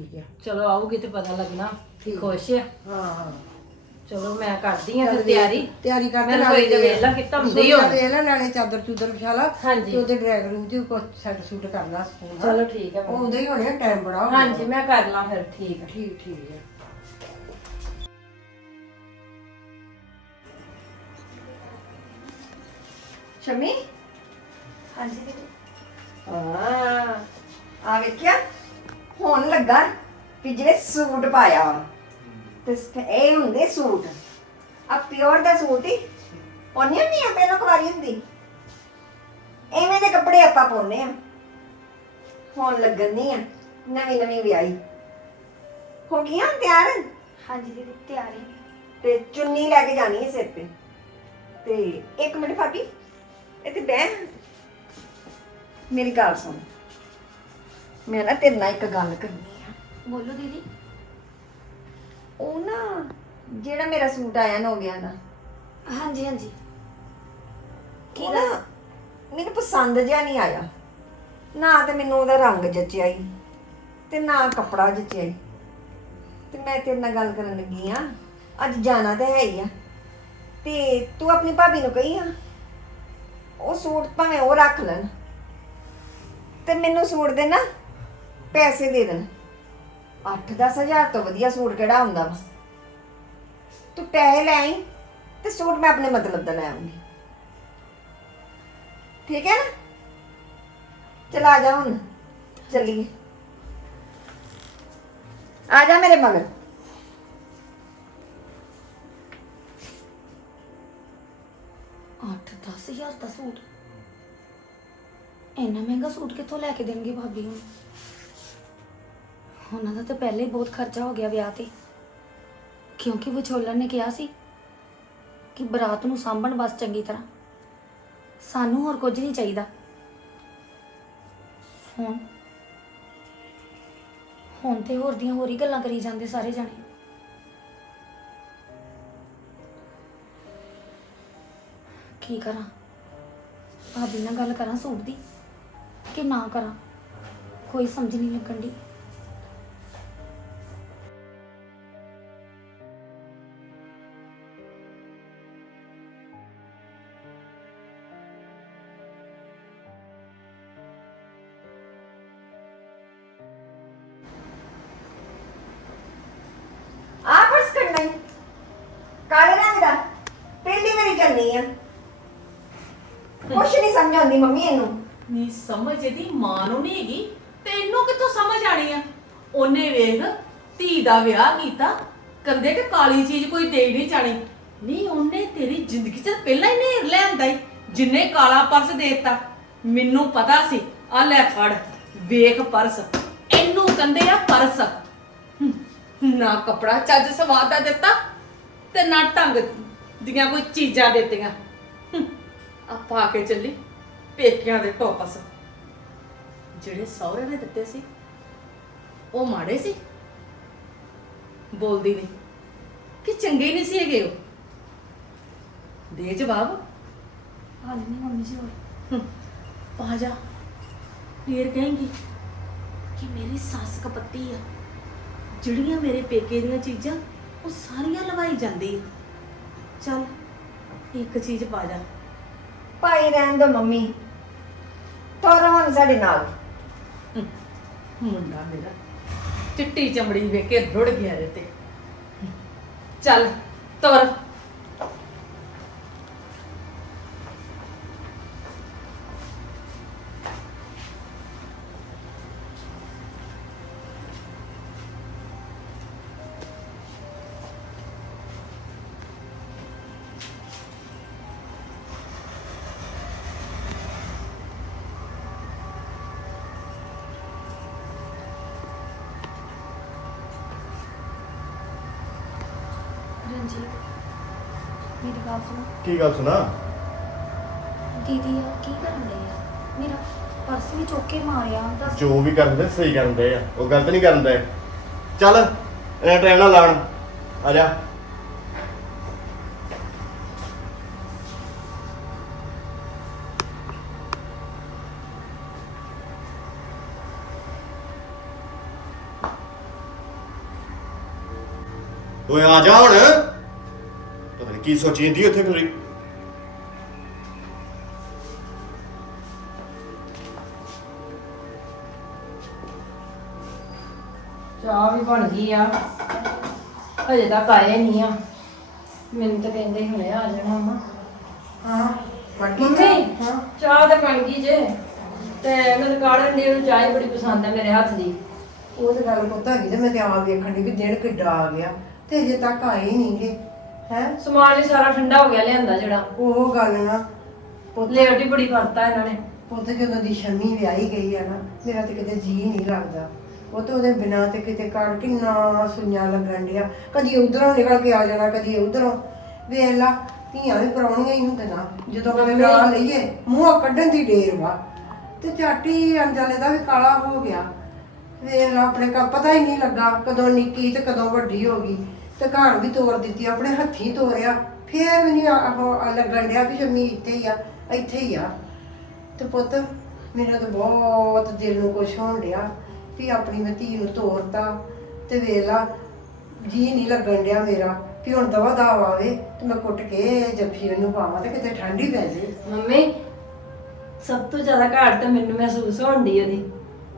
ਠੀਕ ਹੈ। ਚਲੋ ਆਊਗੀ ਤੇ ਪਤਾ ਲੱਗਣਾ ਕਿ ਖੁਸ਼ ਆ। ਹਾਂ ਹਾਂ। ਚਲੋ ਮੈਂ ਕਰਦੀ ਆ ਫਿਰ ਤਿਆਰੀ। ਤਿਆਰੀ ਕਰ ਮੈਂ ਰਸੋਈ ਦੇ ਵੇਖ ਲਾਂ ਕਿ ਧਮਦੀ ਹੋ ਵੇ ਲੈ ਨਾਲੇ ਚਾਦਰ ਚੂਦਰ ਵਿਛਾ ਲਾ ਹਾਂਜੀ। ਤੇ ਉਹਦੇ ਡਰਾਈਵਰ ਰੂਮ ਦੀ ਕੋ ਸੈੱਟ ਸੂਟ ਕਰ ਲਾ ਸਕੂਲ ਦਾ। ਚਲੋ ਠੀਕ ਹੈ। ਉਹ ਉਹਦਾ ਹੀ ਹੋਣੇ ਟਾਈਮ ਬੜਾ ਹੋ ਗਿਆ। ਹਾਂਜੀ ਮੈਂ ਕਰ ਲਾਂ ਫਿਰ। ਠੀਕ ਠੀਕ ਠੀਕ ਹੈ। ਸ਼ਮੀ? ਹਾਂਜੀ ਹਾਂ। ਆ ਵੇਖਿਆ? ਹੁਣ ਲੱਗਾ ਕਿ ਜਿਹੜੇ ਸੂਟ ਪਾਇਆ ਵਾ। ਤੇ ਸ- ਇਹ ਹੁੰਦੇ ਸੂਟ। ਆ ਪਿਓਰ ਦਾ ਸੂਟ ਹੀ। ਪਾਉਂਦੇ ਨਹੀਂ ਆ ਪਹਿਲਾਂ ਕੁਵਾਰੀ ਹੁੰਦੀ। ਐਵੇਂ ਦੇ ਕੱਪੜੇ ਆਪਾਂ ਪਾਉਂਦੇ ਆ। ਹੁਣ ਲੱਗਣ ਨਹੀਂ ਆ ਨਵੀਂ ਨਵੀਂ ਵਿਆਹੀ। ਹੋ ਗਈਆਂ ਤਿਆਰ? ਹਾਂਜੀ ਦੀਦੀ ਤਿਆਰੀ ਤੇ ਚੁੰਨੀ ਲੈ ਕੇ ਜਾਣੀ ਹੈ ਸਿਰ ਤੇ। ਤੇ ਇੱਕ ਮਿੰਟ ਭਾਬੀ ਇੱਥੇ ਬਹਿ। ਮੇਰੀ ਗੱਲ ਸੁਣ। ਮੈਂ ਨਾ ਤੇਰੇ ਨਾਲ ਇੱਕ ਗੱਲ ਕਰਨੀ ਆ। ਬੋਲੋ ਦੀਦੀ। ਉਹ ਨਾ ਜਿਹੜਾ ਮੇਰਾ ਸੂਟ ਆਇਆ ਨੋਵਿਆਂ ਦਾ ਹਾਂਜੀ ਹਾਂਜੀ। ਉਹ ਨਾ ਮੈਨੂੰ ਪਸੰਦ ਜਿਹਾ ਨਹੀਂ ਆਇਆ। ਨਾ ਤੇ ਮੈਨੂੰ ਉਹਦਾ ਰੰਗ ਜਚਿਆ ਈ ਤੇ ਨਾ ਕੱਪੜਾ ਜਚਿਆ ਈ ਤੇ ਮੈਂ ਤੇਰੇ ਨਾਲ ਗੱਲ ਕਰਨ ਲੱਗੀ ਆ। ਅੱਜ ਜਾਣਾ ਤਾਂ ਹੈ ਹੀ ਆ। ਤੇ ਤੂੰ ਆਪਣੀ ਭਾਬੀ ਨੂੰ ਕਹੀ ਆ ਉਹ ਸੂਟ ਭਾਵੇਂ ਉਹ ਰੱਖ ਲੈਣ। ਤੇ ਮੈਨੂੰ ਸੂਟ ਦੇ ਨਾ ਪੈਸੇ ਦੇ ਦੇਣ। 8-10 ਹਜ਼ਾਰ ਤੋਂ ਵਧੀਆ ਸੂਟ ਕਿਹੜਾ ਹੁੰਦਾ ਵਾ? ਤੂੰ ਪੈਸੇ ਲੈ ਆਈ ਤੇ ਸੂਟ ਮੈਂ ਆਪਣੇ ਮਤਲਬ ਦਾ ਲੈ ਆਉਂਗੀ। ਠੀਕ ਹੈ ਨਾ? ਚਲ ਆ ਜਾ ਹੁਣ, ਚੱਲੀਏ। ਆ ਜਾ ਮੇਰੇ ਮਗਰ। ਅੱਠ 10 ਹਜ਼ਾਰ ਦਾ ਸੂਟ? ਇੰਨਾ ਮਹਿੰਗਾ ਸੂਟ ਕਿੱਥੋਂ ਲੈ ਕੇ ਦੇਣਗੇ ਭਾਬੀ ਹੁਣ? ਉਹਨਾਂ ਦਾ ਤਾਂ ਪਹਿਲੇ ਹੀ ਬਹੁਤ ਖਰਚਾ ਹੋ ਗਿਆ ਵਿਆਹ ਤੇ। ਕਿਉਂਕਿ ਵਿਚੋਲਣ ਨੇ ਕਿਹਾ ਸੀ ਕਿ ਬਰਾਤ ਨੂੰ ਸਾਂਭਣ ਬਸ ਚੰਗੀ ਤਰ੍ਹਾਂ। ਸਾਨੂੰ ਹੋਰ ਕੁਝ ਨਹੀਂ ਚਾਹੀਦਾ। ਹੁਣ ਹੁਣ ਤੇ ਹੋਰ ਦੀਆਂ ਹੋਰ ਹੀ ਗੱਲਾਂ ਕਰੀ ਜਾਂਦੇ ਸਾਰੇ ਜਣੇ। ਕੀ ਕਰਾਂ? ਭਾਬੀ ਨਾਲ ਗੱਲ ਕਰਾਂ ਸੂਟ ਦੀ ਕਿ ਨਾ ਕਰਾਂ? ਕੋਈ ਸਮਝ ਨਹੀਂ ਲੱਗਣ ਦੀ ਸਮਝ ਇਹਦੀ ਮਾਂ ਨੂੰ ਨਹੀਂ ਹੈਗੀ ਤੈਨੂੰ ਕਿੱਥੋਂ ਸਮਝ ਆਣੀ ਆ? ਉਹਨੇ ਵੇਖ ਧੀ ਦਾ ਵਿਆਹ ਕੀਤਾ ਕੰਦੇ ਕਿ ਕਾਲੀ ਚੀਜ਼ ਕੋਈ ਦੇ ਨਹੀਂ ਜਾਣੀ। ਨਹੀਂ ਉਹਨੇ ਤੇਰੀ ਜ਼ਿੰਦਗੀ 'ਚ ਪਹਿਲਾਂ ਹੀ ਨੇਰ ਲੈ ਈ ਜਿੰਨੇ ਕਾਲਾ ਪਰਸ ਦੇਤਾ। ਮੈਨੂੰ ਪਤਾ ਸੀ ਆ ਲੈ ਫੜ ਵੇਖ ਪਰਸ ਇਹਨੂੰ ਕੰਦੇ ਆ ਪਰਸ। ਹਮ, ਨਾ ਕਪੜਾ ਚੱਜ ਸਵਾਦ ਦਾ ਦਿੱਤਾ ਤੇ ਨਾ ਢੰਗ ਦੀਆਂ ਕੋਈ ਚੀਜ਼ਾਂ ਦਿੱਤੀਆਂ। ਹਮ, ਆ ਪਾ ਕੇ ਚੱਲੀ ਪੇਕਿਆਂ ਦੇ ਟੋਪਸ ਜਿਹੜੇ ਸਹੁਰੇ ਨੇ ਦਿੱਤੇ ਸੀ ਉਹ ਮਾੜੇ ਸੀ? ਬੋਲਦੀ ਨਹੀਂ। ਕਿ ਚੰਗੇ ਨਹੀਂ ਸੀ ਹੈਗੇ ਉਹ? ਦੇ ਜਵਾਬ। ਹਾਲ ਨਹੀਂ ਮੰਮੀ ਜੀ ਹੋਰ। ਪਾ ਜਾ। ਫੇਰ ਕहेंगी ਕਿ ਮੇਰੀ ਸੱਸ ਕਪੱਤੀ ਆ। ਜਿਹੜੀਆਂ ਮੇਰੇ ਪੇਕੇ ਦੀਆਂ ਚੀਜ਼ਾਂ ਉਹ ਸਾਰੀਆਂ ਲਵਾਈ ਜਾਂਦੀ ਆ। ਚੱਲ ਇੱਕ ਚੀਜ਼ ਪਾ ਜਾ। ਭਾਈ ਰਹਿਣ ਦੋ ਮੰਮੀ। ਤੋਰ ਹੁਣ ਸਾਡੇ ਨਾਲ। ਮੁੰਡਾ ਮੇਰਾ। ਚਿੱਟੀ ਚਮੜੀ ਵੇਖ ਕੇ ਰੁੜ ਗਿਆ ਇਹਦੇ ਤੇ। ਚੱਲ ਤੁਰ। ਕੀ ਗੱਲ ਸੁਣਾ? ਦੀਦੀ ਆ ਕੀ ਕਰਨ ਦੇ ਆ? ਮੇਰਾ ਪਰਸ ਵੀ ਚੁੱਕ ਕੇ ਮਾਰਿਆ ਦੱਸ। ਜੋ ਵੀ ਕਰਦੇ ਸਹੀ ਕਰਦੇ ਆ। ਉਹ ਗਲਤ ਨਹੀਂ ਕਰਦੇ ਚੱਲ ਇਹ ਟਾਈਮ ਨਾਲ ਲਾਣ। ਆ ਜਾ। ਓਏ ਆ ਜਾ ਹੁਣ। ਕੀ ਸੋਚੀ ਜਾਂਦੀ ਉੱਥੇ ਫਿਰ ਚਾਹ ਵੀ ਬਣ ਗਈ ਆ। ਹਜੇ ਤੱਕ ਆਏ ਨਹੀਂ ਆ। ਮੈਨੂੰ ਤਾਂ ਕਹਿੰਦੇ ਹੁਣੇ ਆ ਜਾਣਾ ਵਾ। ਹਾਂ ਬਣ ਗਈ ਮੰਮੀ ਹਾਂ। ਚਾਹ ਤਾਂ ਬਣ ਗਈ ਜੇ। ਤੇ ਮੈਨੂੰ ਕਾੜਨ ਦੀ ਨੂੰ ਚਾਹ ਹੀ ਬੜੀ ਪਸੰਦ ਹੈ ਮੇਰੇ ਹੱਥ ਦੀ। ਉਹ ਤੇ ਗੱਲ ਪੁੱਤ ਹੈਗੀ ਤੇ ਮੈਂ ਤੇ ਆਪ ਵੇਖਣ ਦੀ ਵੀ ਦਿਨ ਕਿੱਡਾ ਆ ਗਿਆ। ਤੇ ਅਜੇ ਤੱਕ ਆਏ ਨਹੀਂਗੇ ਹੈ? ਸਮਾਨ ਵੀ ਸਾਰਾ ਠੰਡਾ ਹੋ ਗਿਆ ਲਿਆਂਦਾ ਜਿਹੜਾ। ਉਹ ਗੱਲ ਨਾ ਪੁੱਤ। ਲੇਟ ਹੀ ਬੜੀ ਕਰਤਾ ਇਹਨਾਂ ਨੇ। ਪੁੱਤ ਜਦੋਂ ਦੀ ਸ਼ਮੀ ਵਿਆਹੀ ਗਈ ਆ ਨਾ ਮੇਰਾ ਤੇ ਕਿਤੇ ਜੀ ਨਹੀਂ ਲੱਗਦਾ। ਉਹ ਤੇ ਉਹਦੇ ਬਿਨਾਂ ਤੇ ਕਿਤੇ ਘਰ ਕਿੰਨਾ ਸੁਈਆਂ ਲੱਗਣ ਡਿਆ। ਕਦੀ ਉਧਰੋਂ ਨਿਕਲ ਕੇ ਆ ਜਾਣਾ ਕਦੀ ਉਧਰੋਂ। ਵੇਖ ਲਾ ਧੀਆਂ ਵੀ ਪਰਾਉਣੀਆਂ ਹੀ ਹੁੰਦੀਆਂ। ਜਦੋਂ ਕੋਈ ਲਾ ਲਈਏ ਮੂੰਹ ਕੱਢਣ ਦੀ ਢੇਰ ਵਾ। ਤੇ ਚਾਟੀ ਅੰਜਾਲੇ ਦਾ ਵੀ ਕਾਲਾ ਹੋ ਗਿਆ। ਵੇਖ ਲਾ ਆਪਣੇ ਕਾ ਪਤਾ ਹੀ ਨਹੀਂ ਲੱਗਾ ਕਦੋਂ ਨਿੱਕੀ ਤੇ ਕਦੋਂ ਵੱਡੀ ਹੋ ਗਈ। ਤੇ ਘਰ ਵੀ ਤੋੜ ਦਿੱਤੀ, ਆਪਣੇ ਹੱਥੀਂ ਤੋਰਿਆ। ਫੇਰ ਵੀ ਨਹੀਂ ਲੱਗਣ ਡਿਆ ਵੀ ਸ਼ਮੀ ਇੱਥੇ ਹੀ ਆ, ਇੱਥੇ ਹੀ ਆ। ਤੇ ਪੁੱਤ ਮੇਰਾ ਤਾਂ ਬਹੁਤ ਦਿਲ ਨੂੰ ਕੁਛ ਹੋਣ ਡਿਆ ਵੀ ਆਪਣੀ ਮੈਂ ਧੀ ਨੂੰ ਤੋਰਤਾ ਤੇ ਵੇਲਾ ਜੀ ਨਹੀਂ ਲੱਗਣ ਡਿਆ ਮੇਰਾ ਵੀ ਹੁਣ ਦਵਾ ਦਾ ਆਵੇ ਤੇ ਮੈਂ ਕੁੱਟ ਕੇ ਜੱਫੀ ਉਹਨੂੰ ਪਾਵਾਂ ਤੇ ਕਿਤੇ ਠੰਡੀ ਪੈ ਜੇ। ਮੰਮੀ, ਸਭ ਤੋਂ ਜ਼ਿਆਦਾ ਘਾਟ ਤਾਂ ਮੈਨੂੰ ਮਹਿਸੂਸ ਹੁੰਦੀ ਉਹਦੀ।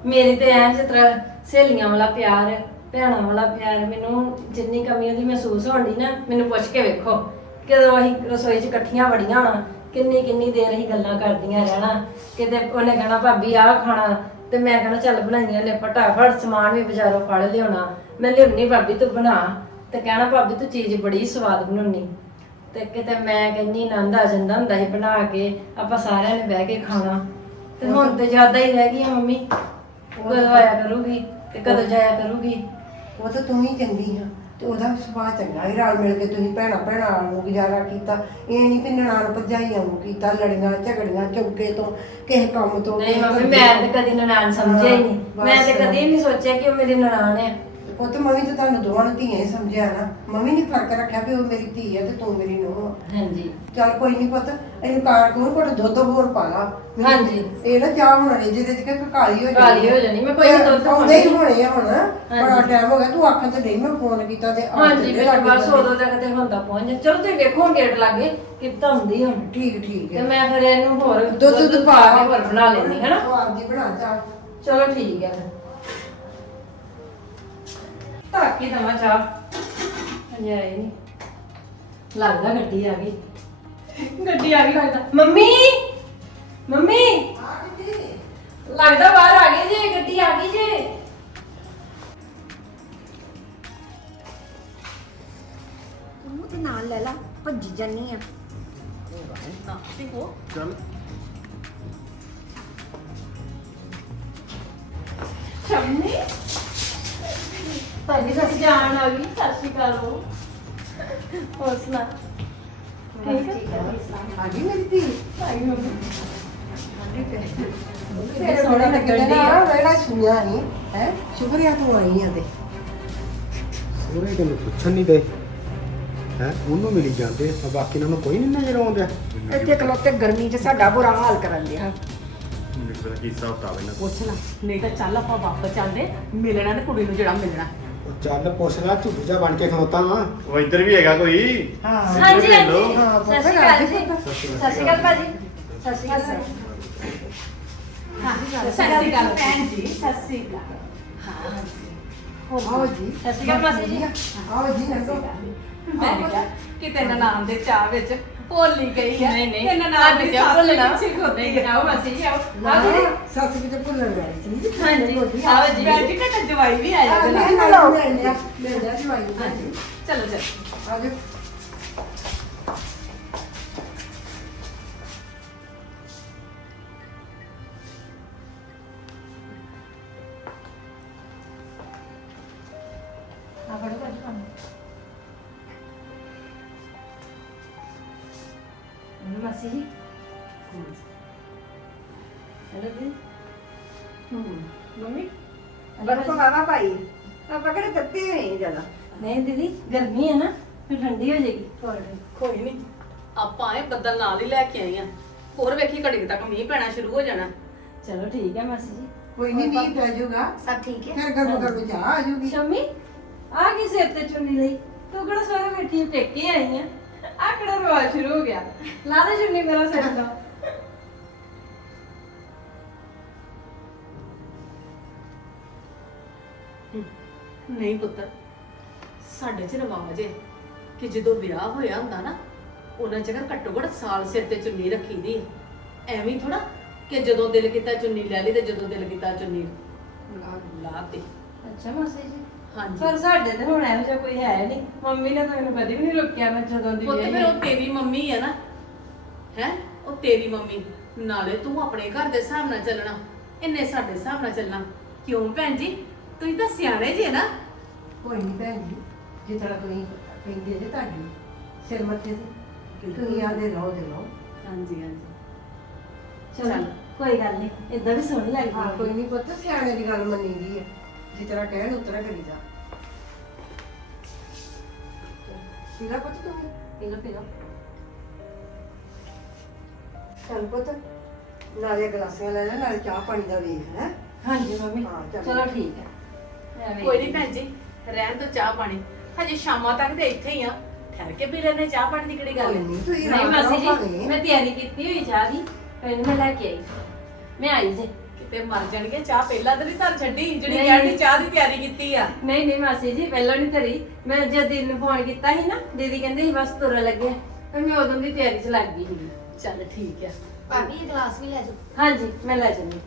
ਮੇਰੀ ਤੇ ਐਂ ਜਿਸ ਤਰ੍ਹਾਂ ਸਹੇਲੀਆਂ ਵਾਲਾ ਪਿਆਰ ਹੈ। ਭੈਣਾਂ ਵਾਲਾ ਪਿਆਰ ਮੈਨੂੰ ਜਿੰਨੀ ਕਮੀ ਉਹਦੀ ਮਹਿਸੂਸ ਹੁੰਦੀ ਨਾ ਮੈਨੂੰ ਪੁੱਛ ਕੇ ਵੇਖੋ ਕਦੋਂ ਅਸੀਂ ਰਸੋਈ 'ਚ ਇਕੱਠੀਆਂ ਵੜੀਆਂ ਹੋਣਾ ਕਿੰਨੀ ਕਿੰਨੀ ਦੇਰ ਅਸੀਂ ਗੱਲਾਂ ਕਰਦੀਆਂ ਰਹਿਣਾ। ਕਿਤੇ ਉਹਨੇ ਕਹਿਣਾ ਭਾਬੀ ਆਹ ਖਾਣਾ। ਤੇ ਮੈਂ ਕਹਿਣਾ ਚੱਲ ਬਣਾਈਆਂ ਨੇ ਫਟਾਫਟ ਸਮਾਨ ਵੀ ਬਾਜ਼ਾਰੋਂ ਫੜ ਲਿਆਉਣਾ। ਮੈਂ ਲਿਆਉਣੀ ਭਾਬੀ ਤੂੰ ਬਣਾ। ਤੇ ਕਹਿਣਾ ਭਾਬੀ ਤੂੰ ਚੀਜ਼ ਬੜੀ ਸਵਾਦ ਬਣਾਉਣੀ। ਤੇ ਕਿਤੇ ਮੈਂ ਕਹਿੰਨੀ ਆਨੰਦ ਆ ਜਾਂਦਾ ਹੁੰਦਾ ਸੀ ਬਣਾ ਕੇ ਆਪਾਂ ਸਾਰਿਆਂ ਨੇ ਬਹਿ ਕੇ ਖਾਣਾ। ਤੇ ਹੁਣ ਤੇ ਜ਼ਿਆਦਾ ਹੀ ਰਹਿ ਗਈ ਆ ਮੰਮੀ। ਕਦੋਂ ਆਇਆ ਕਰੂਗੀ ਤੇ ਕਦੋਂ ਜਾਇਆ ਕਰੂਗੀ? ਉਹ ਤਾਂ ਤੂੰ ਹੀ ਚੰਗੀ ਆ ਤੇ ਉਹਦਾ ਸੁਭਾਅ ਚੰਗਾ ਹੀ ਰਲ ਮਿਲ ਕੇ ਤੁਸੀਂ ਭੈਣਾ ਭੈਣਾ ਨੂੰ ਗੁਜ਼ਾਰਾ ਕੀਤਾ ਇਹ ਨਹੀਂ ਕਿ ਨਨਾਣ ਭਰਜਾਈਆਂ ਨੂੰ ਕੀਤਾ ਲੜੀਆਂ ਝਗੜੀਆਂ ਚੌਕੇ ਤੋਂ ਕਿਸੇ ਕੰਮ ਤੋਂ ਨਹੀਂ ਕਿਸੇ ਮੰਮੀ ਧੰਦੇ ਮੈਂ ਤੋਂ। ਤੇ ਕਦੀ ਨਨਾਣ ਸਮਝਿਆ ਹੀ ਨਹੀਂ ਹਾਂ, ਮੈਂ ਤੇ ਬਸ। ਕਦੀ ਨਹੀਂ ਸੋਚਿਆ ਕਿ ਉਹ ਮੇਰੀ ਨਨਾਣ ਹੈ ਪੁੱਤ ਮੰਮੀ ਤੇ ਤੁਹਾਨੂੰ ਦੋਵਾਂ ਨੂੰ ਧੀਆਂ ਹੀ ਸਮਝਿਆ ਨਾ ਮੰਮੀ ਨੇ ਫ਼ਰਕ ਰੱਖਿਆ ਵੀ ਉਹ ਮੇਰੀ ਧੀ ਹੈ ਤੇ ਤੂੰ ਮੇਰੀ ਨੂੰਹ ਆ। ਹਾਂਜੀ। ਚੱਲ ਕੋਈ ਨਹੀਂ ਪੁੱਤ ਇਹਨੂੰ ਕਾਰ ਕੋਲ ਕੋਲ ਦੁੱਧ ਹੋਰ ਪਾ ਲਾ। ਹਾਂਜੀ। ਇਹ ਨਾ ਚਾਹ ਹੋਣਾ ਨਹੀਂ ਜਿਹਦੇ ਚ ਕਿ ਕਾਲੀ ਹੋ ਜਾਣੀ। ਕਾਲੀ ਹੋ ਜਾਣੀ, ਮੈਂ ਕੋਈ ਨੀ ਦੁੱਧ ਆਉਂਦੇ ਹੀ ਪਾਉਣੀ। ਹੋਣੇ ਆ ਹੁਣ ਬੜਾ ਟਾਈਮ ਹੋ ਗਿਆ ਤੂੰ ਆਖਣ ਤੇ ਨਹੀਂ ਮੈਂ ਫੋਨ ਕੀਤਾ ਤੇ ਆ ਹਾਂਜੀ ਚੱਲੇ ਫਿਰ ਲਾਗੇ ਬਸ। ਉਦੋਂ ਤੱਕ ਤੇ ਹੁੰਦਾ ਪਹੁੰਚ ਜਾ। ਚਲੋ ਤੇ ਵੇਖੋ ਗੇਟ ਲੱਗੇ ਕਿੱਦਾਂ ਹੁੰਦੀ ਹੁਣ। ਠੀਕ ਠੀਕ ਤੇ ਹੈ ਮੈਂ ਫਿਰ ਇਹਨੂੰ ਹੋਰ ਦੁੱਧ ਦੁੱਧ ਪਾ। ਕੇ ਹੋਰ ਬਣਾ ਲੈਣੀ ਹੈ ਨਾ ਉਹ ਆਪਦੀ ਬਣਾ ਚਾਹ। ਚਲੋ ਠੀਕ ਹੈ ਫਿਰ। ਧੱਕ ਕੇ ਦਵਾਂ ਚਾਹ। ਅਜੇ ਆਏ ਨਹੀਂ ਲੱਗਦਾ ਗੱਡੀ ਆ ਗਈ। ਗੱਡੀ ਆ ਗਈ ਲੱਗਦਾ। ਮੰਮੀ! ਮੰਮੀ! ਲੱਗਦਾ ਬਾਹਰ ਆ ਗਈ ਜੇ ਗੱਡੀ ਆ ਗਈ ਜੇ। ਤੂੰ ਤੇ ਨਾਲ ਲੈ ਲਾ ਭੱਜ ਜਾਨੀ ਆ। ਚੱਲ। ਸ਼ਮਨੀ ਭਾਜੀ ਸੱਸ ਜਾਣ ਆ ਗਈ ਸਤਿ ਸ਼੍ਰੀ ਅਕਾਲ। ਹੋ ਹੋਰ ਸੁਣਾ। ਠੀਕ ਹੈ ਆ ਗਈ ਮੇਰੀ ਧੀ। ਆਈ ਮੰਮੀ ਤੇਰੇ ਬੜਾ ਲੱਗਦਾ ਨਾ ਵੇੜਾ ਸੁਣਿਆ ਨਹੀਂ ਹੈ? ਸ਼ੁਕਰੀਆ ਤੂੰ ਆਈ ਆ ਤੇ। ਉਹਨੇ ਤੈਨੂੰ ਪੁੱਛਣ ਨਹੀਂ ਦੇ ਹੈ? ਉਹਨੂੰ ਮਿਲੀ ਜਾਂਦੇ ਆ ਬਾਕੀ ਇਹਨਾਂ ਨੂੰ ਕੋਈ ਨਹੀਂ ਨਜ਼ਰ ਆਉਂਦਾ। ਇੱਥੇ ਖਲੋਤੇ ਗਰਮੀ 'ਚ ਸਾਡਾ ਬੁਰਾ ਹਾਲ ਕਰਨ ਦਿਆ ਮੈਨੂੰ ਪਤਾ ਕੀ ਹਿਸਾਬ ਕਿਤਾਬ ਇਹਨਾਂ ਦਾ। ਪੁੱਛ ਲਾ। ਨਹੀਂ ਤਾਂ ਚੱਲ ਆਪਾਂ ਵਾਪਸ ਚੱਲਦੇ। ਮਿਲਣਾ ਤੇ ਕੁੜੀ ਨੂੰ ਜਿਹੜਾ ਮਿਲਣਾ। ਚੱਲ ਪੁੱਛ ਲੈ ਝੁੱਟੂ ਜਾ ਬਣ ਕੇ ਖਲੋਤਾ ਵਾਂ। ਉਹ ਇੱਧਰ ਵੀ ਹੈਗਾ ਕੋਈ? ਹਾਂ। ਇੱਧਰ ਵੀ ਲਓ। ਹਾਂ ਸਤਿ ਸ਼੍ਰੀ ਅਕਾਲ ਜੀ। ਸਤਿ ਸ਼੍ਰੀ ਅਕਾਲ। ਭਾਜੀ। ਸਤਿ ਸ਼੍ਰੀ ਅਕਾਲ। ਸਤਿ ਸ਼੍ਰੀ ਅਕਾਲ। ਭੈਣ ਜੀ ਸਤਿ ਸ਼੍ਰੀ ਅਕਾਲ। ਆਓ ਜੀ? ਸਤਿ ਸ਼੍ਰੀ ਅਕਾਲ ਮਾਸੀ ਜੀ। ਆਓ ਜੀ ਨਸੋ ਮੈਂ ਕਿਹਾ ਕਿਤੇ ਨਨਾਣ ਦੇ ਚਾਹ ਵਿੱਚ ਭੋਲੀ ਗਈ ਹੈ ਨਹੀਂ ਨਹੀਂ ਤੇ ਨਨਾਣ ਦੀ ਕਿਆ ਸੱਸ ਭੁੱਲਣਾ ਪਿੱਛੇ ਖੋਤੀ ਨਹੀਂ ਹੈ ਆਓ ਮਾਸੀ ਜੀ ਆਓ ਨਾ ਆਓ ਜੀ ਸੱਸ ਵੀ ਤੇ ਭੁੱਲਣ ਗਈ ਸੀ ਹਾਂਜੀ ਆਓ ਜੀ ਭੈਣ ਜੀ ਘਟਾ ਜਵਾਈ ਵੀ ਆ ਆ ਜਾਂਦੇ ਮੈਂ ਨੇ ਨਾਲ ਲੈ ਲਿਆ ਲੈ ਲਿਆ ਜਵਾਈ ਹਾਂਜੀ ਚਲੋ ਚਲੋ ਆ ਹਮ, ਮਾਸੀ ਜੀ ਹੈਲੋ ਜੀ? ਹਮ ਮੰਮੀ? ਬਰਫ ਵਾਵਾ ਭਾਈ ਆਪਾਂ ਕਿਹੜੇ ਤੱਤੇ ਹੋਏ ਜ਼ਿਆਦਾ? ਨਹੀਂ ਦੀਦੀ ਗਰਮੀ ਹੈ ਨਾ ਫਿਰ ਠੰਡੀ ਹੋ ਜਾਏਗੀ। ਕੋਈ ਨਹੀਂ। ਆਪਾਂ ਇਹ ਬੱਦਲ ਨਾਲ ਹੀ ਲੈ ਕੇ ਆਏ ਆ। ਹੋਰ ਵੇਖੀ ਘੜੀ ਕੁ ਤੱਕ ਮੀਂਹ ਪੈਣਾ ਸ਼ੁਰੂ ਹੋ ਜਾਣਾ। ਚਲੋ ਠੀਕ ਹੈ ਮਾਸੀ ਜੀ। ਕੋਈ ਨਹੀਂ ਮੀਂਹ ਪੈ ਜਾਊਗਾ। ਸਭ ਠੀਕ ਹੈ। ਫਿਰ ਗਰਮ ਗਰਮ ਚਾਹ ਆ ਜਾਊਗੀ। ਸ਼ਮੀ ਆ ਕੀ ਸਿਰ ਤੇ ਚੁੰਨੀ ਲਈ। ਤੂੰ ਕਿਹੜਾ ਸਵੇਰੇ ਮਿੱਠੀ ਪੇਕੇ ਆਈ ਆ? ਰਵਾਜ ਸ਼ੁਰੂ ਹੋ ਗਿਆ। ਲਾ ਦੇ ਚੁੰਨੀ ਮੇਰਾ ਸਿਰ ਦਾ। ਨਹੀਂ ਪੁੱਤਰ ਸਾਡੇ ਚ ਰਿਵਾਜ ਹੈ ਕਿ ਜਦੋਂ ਵਿਆਹ ਹੋਇਆ ਹੁੰਦਾ ਨਾ ਉਹਨਾਂ ਚਿਰ ਘੱਟੋ ਘੱਟ ਸਾਲ ਸਿਰ ਤੇ ਚੁੰਨੀ ਰੱਖੀ ਦੀ। ਹੈ। ਐਵੇਂ ਥੋੜਾ ਕਿ ਜਦੋਂ ਦਿਲ ਕੀਤਾ ਚੁੰਨੀ ਲੈ ਲਈ ਤੇ ਜਦੋਂ ਦਿਲ ਕੀਤਾ ਚੁੰਨੀ ਲਾ ਲਾ ਤੇ ਅੱਛਾ ਮਾਸੀ ਜੀ। ਹਾਂਜੀ। ਪਰ ਸਾਡੇ ਤੇ ਹੁਣ ਇਹੋ ਜਿਹਾ ਕੋਈ ਹੈ ਨਹੀਂ। ਮੰਮੀ ਨੇ ਤਾਂ ਮੈਨੂੰ ਕਦੀ ਵੀ ਨਹੀਂ ਰੋਕਿਆ ਮੈਂ ਜਦੋਂ ਦੀ ਪੁੱਤ ਵਿਆਹੀ ਫਿਰ ਉਹ। ਤੇਰੀ ਮੰਮੀ ਹੈ ਨਾ ਹੈ? ਉਹ ਤੇਰੀ ਮੰਮੀ। ਨਾਲੇ ਤੂੰ ਆਪਣੇ ਘਰ ਦੇ ਹਿਸਾਬ ਨਾਲ ਚੱਲਣਾ ਇੰਨੇ ਸਾਡੇ ਹਿਸਾਬ ਨਾਲ ਚੱਲਣਾ। ਕਿਉਂ ਭੈਣ ਜੀ? ਤੁਸੀਂ ਤਾਂ ਸਿਆਣੇ ਜੇ ਨਾ। ਕੋਈ ਨਹੀਂ ਭੈਣ ਜੀ ਜਿਸ ਤਰ੍ਹਾਂ ਤੁਸੀਂ ਕਹਿੰਦੇ ਜੇ ਤੁਹਾਡੀ ਸਿਰ ਮੱਥੇ ਤੇ ਤੁਸੀਂ ਆਦੇ ਰਹੋ ਦੇ ਰਹੋ। ਹਾਂਜੀ ਹਾਂਜੀ। ਚਲੋ ਕੋਈ ਗੱਲ ਨਹੀਂ ਇਦਾਂ ਵੀ ਸੋਹਣੀ ਲੱਗਦੀ ਹਾਂ ਹੈ ਕੋਈ ਨਹੀਂ ਪੁੱਤ ਸਿਆਣੇ ਦੀ ਗੱਲ ਮੰਨੀ ਦੀ ਹੈ ਜਿਸ ਤਰ੍ਹਾਂ ਕਹਿਣ ਉਤਰਾ ਕਰੀਦਾ ਸੀਲਾ ਪੁੱਤ ਤੂੰ। ਪੀ ਲਓ ਪੀ ਲਓ ਚੱਲ ਪੁੱਤ ਨਾਲੇ ਗਲਾਸੀਆਂ ਲੈ ਲੈ ਨਾਲੇ ਚਾਹ ਪਾਣੀ ਦਾ ਵੇਖ ਹੈ ਹਾਂਜੀ ਮੰਮੀ ਹਾਂ, ਚਲੋ। ਚਲੋ ਠੀਕ ਹੈ। ਮੈਂ ਕੋਈ ਨਹੀਂ ਭੈਣ ਜੀ ਰਹਿਣ ਤੋਂ ਚਾਹ ਪਾਣੀ। ਹਜੇ ਸ਼ਾਮਾਂ ਤੱਕ ਤੇ ਇੱਥੇ ਹੀ ਆ। ਠਹਿਰ ਕੇ ਪੀ ਲੈਣੇ ਚਾਹ ਪਾਣੀ ਦੀ ਕਿਹੜੀ ਗੱਲ ਕੋਈ ਹੈ ਨਹੀਂ ਤੁਸੀਂ ਨਹੀਂ ਮਾਸੀ ਜੀ ਭਾਵੇਂ। ਮੈਂ ਤਿਆਰੀ ਕੀਤੀ ਹੋਈ ਚਾਹ ਦੀ ਮੈਂ ਲੈ ਕੇ ਆਈ। ਮੈਂ ਆਈ ਜੀ। ਕਿਤੇ ਮਰ ਜਾਣਗੇ। ਚਾਹ ਪਹਿਲਾਂ ਤਾਂ ਨਹੀਂ ਧਰ ਛੱਡੀ ਜਿਹੜੀ ਨਹੀਂ। ਕਹਿੰਦੀ ਚਾਹ ਦੀ ਤਿਆਰੀ ਕੀਤੀ ਆ। ਨਹੀਂ ਨਹੀਂ ਮਾਸੀ ਜੀ ਪਹਿਲਾਂ ਨਹੀਂ ਧਰੀ। ਮੈਂ ਜਦ ਦੀਦੀ ਨੂੰ ਫੋਨ ਕੀਤਾ ਸੀ ਨਾ ਦੀਦੀ ਕਹਿੰਦੇ ਸੀ ਬਸ ਤੁਰਨ ਲੱਗੇ ਤੇ ਮੈਂ ਉਦੋਂ ਦੀ ਤਿਆਰੀ 'ਚ ਲੱਗ ਗਈ ਸੀ ਚੱਲ ਠੀਕ ਆ। ਭਾਬੀ ਇਹ ਗਲਾਸ ਵੀ ਲੈ ਜਾਓ। ਹਾਂਜੀ ਮੈਂ ਲੈ ਜਾਂਦੀ।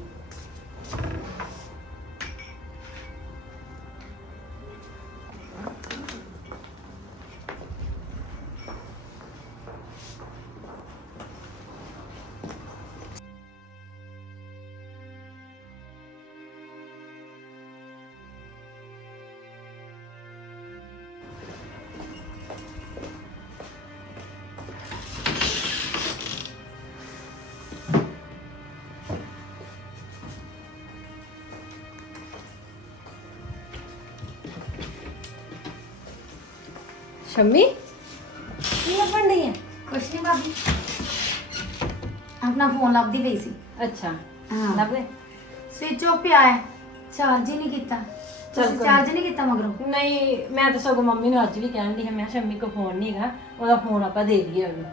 ਸ਼ੰਮੀ? ਕੀ ਲੱਭਣ ਡਈ ਹੈ ਕੁਛ ਨਹੀਂ ਭਾਬੀ। ਆਪਣਾ ਫੋਨ ਲੱਭਦੀ ਪਈ ਸੀ। ਅੱਛਾ। ਹਾਂ। ਲੱਭ ਲੈ ਸਵਿਚ ਆਫ ਪਿਆ ਹੈ। ਚਾਰਜ ਹੀ ਨਹੀਂ ਕੀਤਾ। ਤੁਸੀਂ ਕੋਈ ਚਾਰਜ ਨਹੀਂ ਕੀਤਾ ਮਗਰੋਂ? ਨਹੀਂ ਮੈਂ ਤਾਂ ਸਗੋਂ ਮੰਮੀ ਨੂੰ ਅੱਜ ਵੀ ਕਹਿਣ ਦੀ ਹਾਂ ਮੈਂ ਕਿਹਾ ਸ਼ੰਮੀ ਕੋ ਫੋਨ ਨਹੀਂ ਹੈਗਾ ਉਹਦਾ ਫੋਨ ਆਪਾਂ ਦੇ ਦਈਏ ਉਹਨੂੰ